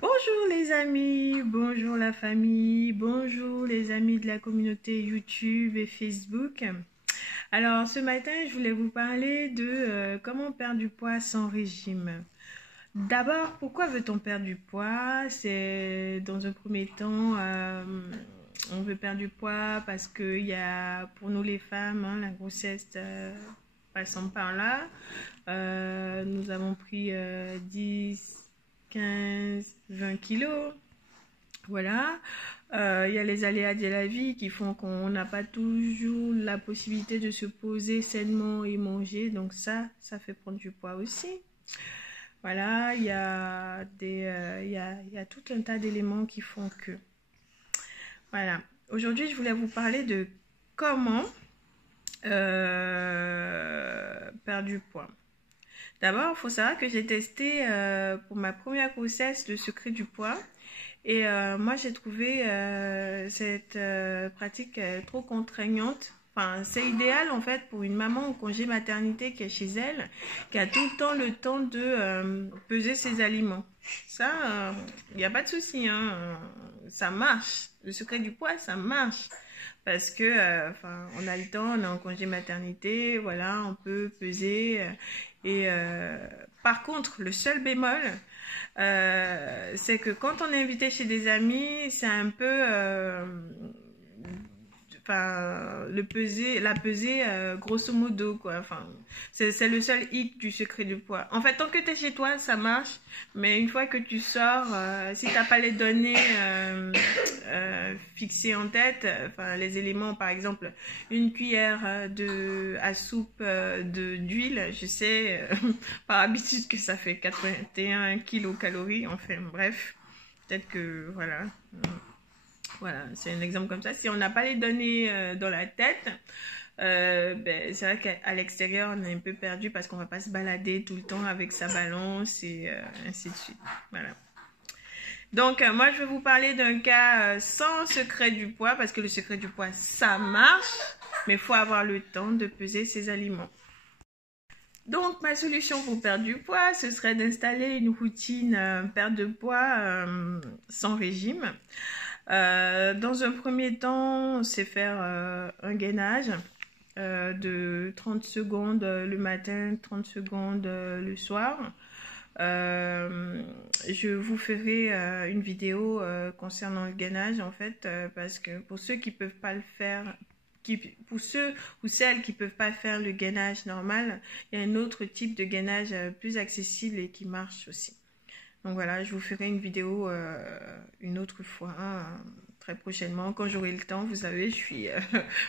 Bonjour les amis, bonjour la famille, bonjour les amis de la communauté YouTube et Facebook. Alors ce matin, je voulais vous parler de comment perdre du poids sans régime. D'abord, pourquoi veut-on perdre du poids? C'est dans un premier temps, on veut perdre du poids parce qu'il y a pour nous les femmes, hein, la grossesse passant par là. Nous avons pris 10, 15, 20 kilos. Voilà. Il y a les aléas de la vie qui font qu'on n'a pas toujours la possibilité de se poser sainement et manger. Donc ça fait prendre du poids aussi. Voilà, il y a tout un tas d'éléments qui font que. Voilà. Aujourd'hui, je voulais vous parler de comment perdre du poids. D'abord, il faut savoir que j'ai testé pour ma première grossesse le secret du poids. Et moi, j'ai trouvé cette pratique trop contraignante. Enfin, c'est idéal en fait pour une maman au congé maternité qui est chez elle, qui a tout le temps de peser ses aliments. Ça, il n'y a pas de souci, hein. Ça marche. Le secret du poids, ça marche. Parce que, on a le temps, on est en congé maternité, voilà, on peut peser. Par contre, le seul bémol, c'est que quand on est invité chez des amis, c'est un peu la pesée grosso modo quoi. Enfin, c'est le seul hic du secret du poids. En fait, tant que tu es chez toi, ça marche, mais une fois que tu sors, si t'as pas les données fixées en tête, les éléments, par exemple, une cuillère à soupe d'huile, je sais par habitude que ça fait 81 kilocalories, enfin bref, peut-être que voilà. Voilà, c'est un exemple comme ça. Si on n'a pas les données dans la tête, c'est vrai qu'à l'extérieur, on est un peu perdu parce qu'on ne va pas se balader tout le temps avec sa balance et ainsi de suite. Voilà. Donc, moi, je vais vous parler d'un cas sans secret du poids parce que le secret du poids, ça marche, mais il faut avoir le temps de peser ses aliments. Donc, ma solution pour perdre du poids, ce serait d'installer une routine perte de poids sans régime. Dans un premier temps, c'est faire un gainage de 30 secondes le matin, 30 secondes le soir. Je vous ferai une vidéo concernant le gainage en fait, parce que pour ceux qui peuvent pas le faire, pour ceux ou celles qui peuvent pas faire le gainage normal, il y a un autre type de gainage plus accessible et qui marche aussi. Donc voilà, je vous ferai une vidéo une autre fois, hein, très prochainement, quand j'aurai le temps. Vous savez, je suis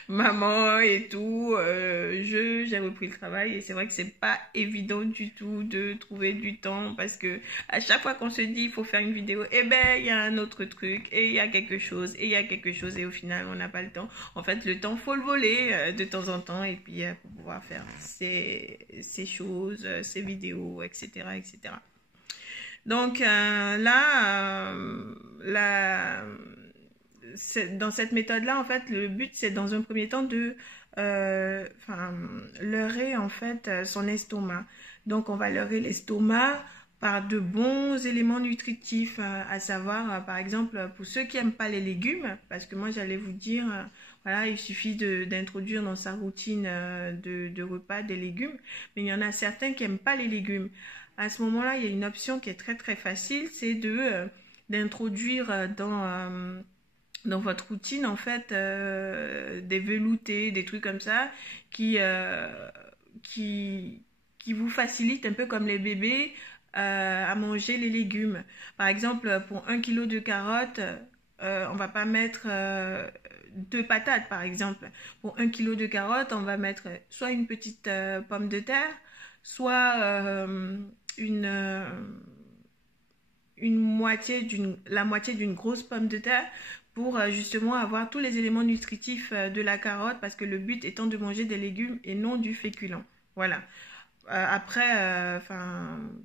maman et tout, j'ai repris le travail et c'est vrai que c'est pas évident du tout de trouver du temps parce que à chaque fois qu'on se dit il faut faire une vidéo, eh ben il y a un autre truc et il y a quelque chose et il y a quelque chose et au final on n'a pas le temps. En fait, le temps faut le voler de temps en temps et puis pour pouvoir faire ces choses, ces vidéos, etc., etc. Donc dans cette méthode-là, en fait, le but, c'est dans un premier temps de leurrer en fait son estomac. Donc, on va leurrer l'estomac par de bons éléments nutritifs, à savoir, par exemple, pour ceux qui n'aiment pas les légumes, parce que moi, j'allais vous dire, voilà, il suffit d'introduire dans sa routine de repas des légumes, mais il y en a certains qui n'aiment pas les légumes. À ce moment-là, il y a une option qui est très très facile, c'est d'introduire dans votre routine en fait des veloutés, des trucs comme ça qui vous facilitent un peu comme les bébés à manger les légumes. Par exemple, pour 1 kilo de carottes, on va pas mettre 2 patates par exemple. Pour 1 kilo de carottes, on va mettre soit une petite pomme de terre, soit la moitié d'une grosse pomme de terre pour justement avoir tous les éléments nutritifs de la carotte parce que le but étant de manger des légumes et non du féculent. Voilà. Après,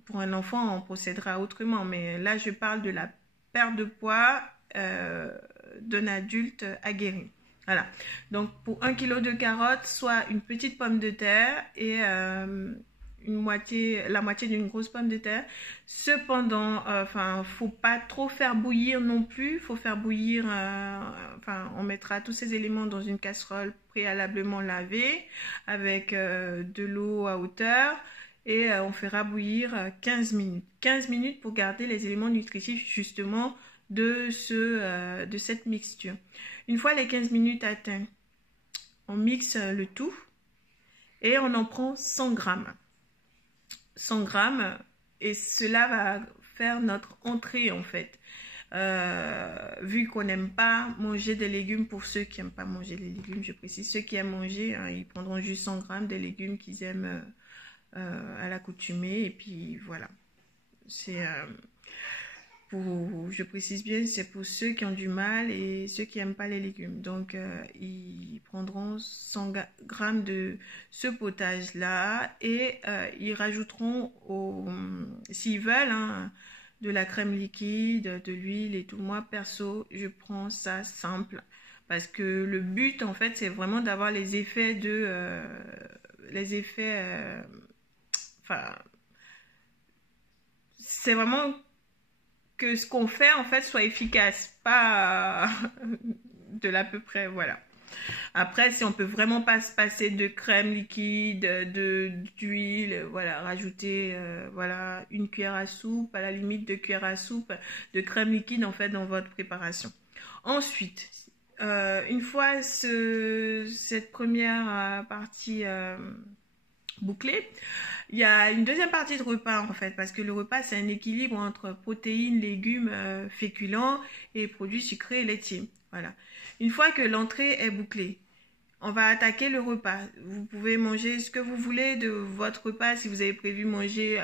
pour un enfant, on procédera autrement, mais là, je parle de la perte de poids d'un adulte aguerri. Voilà. Donc, pour 1 kilo de carottes, soit une petite pomme de terre et la moitié d'une grosse pomme de terre. Cependant, faut pas trop faire bouillir non plus. Faut faire bouillir, on mettra tous ces éléments dans une casserole préalablement lavée avec de l'eau à hauteur et on fera bouillir 15 minutes. 15 minutes pour garder les éléments nutritifs justement de cette mixture. Une fois les 15 minutes atteints, on mixe le tout et on en prend 100 grammes. 100 grammes et cela va faire notre entrée en fait. Vu qu'on n'aime pas manger des légumes, pour ceux qui n'aiment pas manger les légumes, je précise, ceux qui aiment manger, hein, ils prendront juste 100 grammes de légumes qu'ils aiment à l'accoutumée et puis voilà. C'est... je précise bien, c'est pour ceux qui ont du mal et ceux qui n'aiment pas les légumes. Donc, ils prendront 100 grammes de ce potage-là et ils rajouteront, s'ils veulent, hein, de la crème liquide, de l'huile et tout. Moi, perso, je prends ça simple parce que le but, en fait, c'est vraiment d'avoir les effets c'est vraiment que ce qu'on fait en fait soit efficace, pas de l'à peu près, voilà. Après, si on peut vraiment pas se passer de crème liquide, d'huile, voilà, rajouter voilà, une cuillère à soupe, à la limite 2 cuillères à soupe de crème liquide en fait dans votre préparation. Ensuite, une fois cette première partie bouclée, il y a une deuxième partie de repas en fait, parce que le repas c'est un équilibre entre protéines, légumes, féculents et produits sucrés et laitiers. Voilà. Une fois que l'entrée est bouclée, on va attaquer le repas. Vous pouvez manger ce que vous voulez de votre repas. Si vous avez prévu manger,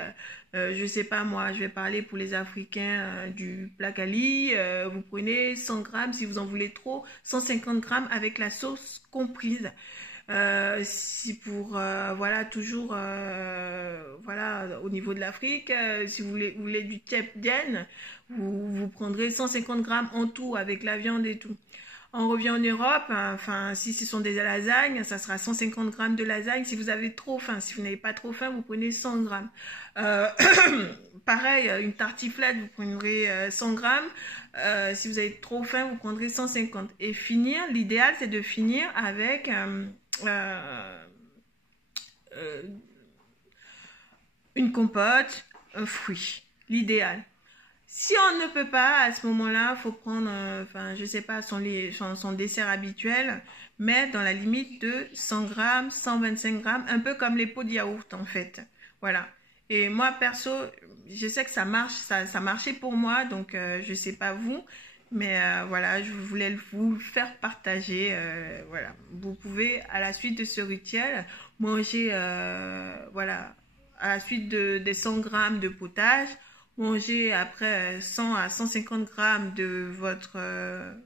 je sais pas moi, je vais parler pour les Africains du plakali. Vous prenez 100 grammes, si vous en voulez trop, 150 grammes avec la sauce comprise. Si pour voilà toujours voilà au niveau de l'Afrique, si vous voulez du tiep dien, vous prendrez 150 grammes en tout avec la viande et tout. On revient en Europe, enfin si ce sont des lasagnes, ça sera 150 grammes de lasagne. Si vous avez trop faim, si vous n'avez pas trop faim, vous prenez 100 grammes. Pareil, une tartiflette, vous prendrez 100 grammes. Si vous avez trop faim, vous prendrez 150. Et finir, l'idéal c'est de finir avec une compote, un fruit, l'idéal. Si on ne peut pas, à ce moment-là, il faut prendre, je sais pas, son dessert habituel, mais dans la limite de 100 grammes, 125 grammes, un peu comme les pots de yaourt en fait. Voilà. Et moi, perso, je sais que ça marche, ça marchait pour moi, donc je sais pas vous. Mais voilà, je voulais vous faire partager. Voilà, vous pouvez à la suite de ce rituel manger, voilà, à la suite des 100 grammes de potage, manger après 100 à 150 grammes de votre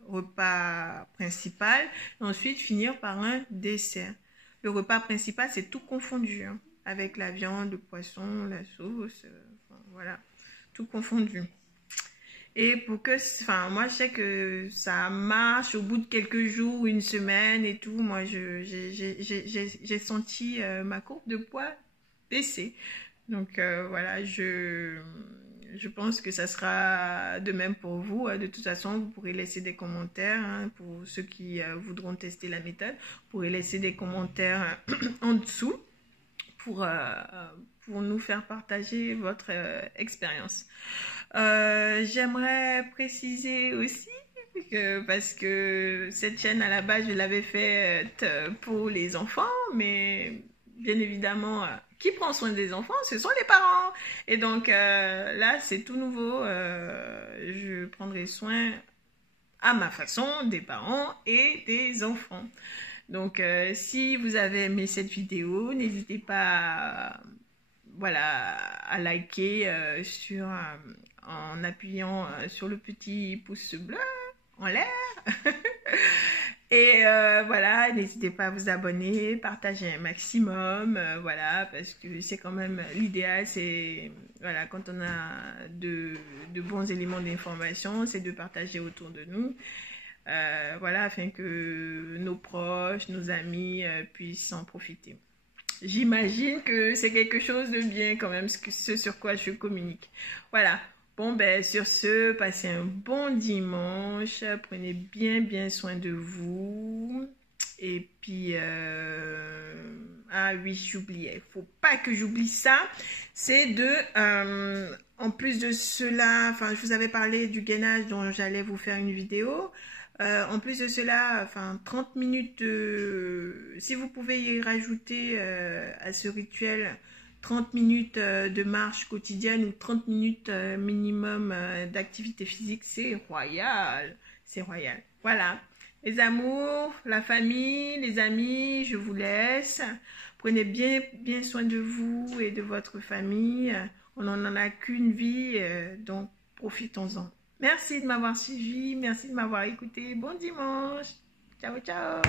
repas principal, et ensuite finir par un dessert. Le repas principal, c'est tout confondu, hein, avec la viande, le poisson, la sauce, voilà, tout confondu. Et pour que, moi je sais que ça marche au bout de quelques jours, une semaine et tout. Moi, j'ai senti ma courbe de poids baisser. Donc voilà, je pense que ça sera de même pour vous. De toute façon, vous pourrez laisser des commentaires, hein, pour ceux qui voudront tester la méthode. Vous pourrez laisser des commentaires en dessous pour nous faire partager votre expérience. J'aimerais préciser aussi que, parce que cette chaîne à la base je l'avais faite pour les enfants, mais bien évidemment qui prend soin des enfants, ce sont les parents. Et donc là c'est tout nouveau, je prendrai soin à ma façon des parents et des enfants. Donc si vous avez aimé cette vidéo, n'hésitez pas à liker en appuyant sur le petit pouce bleu en l'air. Et voilà, n'hésitez pas à vous abonner, partager un maximum, voilà, parce que c'est quand même l'idéal, c'est voilà, quand on a de bons éléments d'information, c'est de partager autour de nous. Voilà, afin que nos proches, nos amis puissent en profiter. j'imagine que c'est quelque chose de bien quand même, ce sur quoi je communique. Voilà. Bon, ben, sur ce, passez un bon dimanche. Prenez bien soin de vous. Et puis, ah oui, j'oubliais. Faut pas que j'oublie ça. C'est en plus de cela, enfin, je vous avais parlé du gainage dont j'allais vous faire une vidéo. En plus de cela, enfin, 30 minutes si vous pouvez y rajouter à ce rituel 30 minutes de marche quotidienne ou 30 minutes minimum d'activité physique, c'est royal. C'est royal. Voilà. Les amours, la famille, les amis, je vous laisse. Prenez bien soin de vous et de votre famille. On n'en a qu'une vie, donc profitons-en. Merci de m'avoir suivi, merci de m'avoir écouté. Bon dimanche. Ciao, ciao.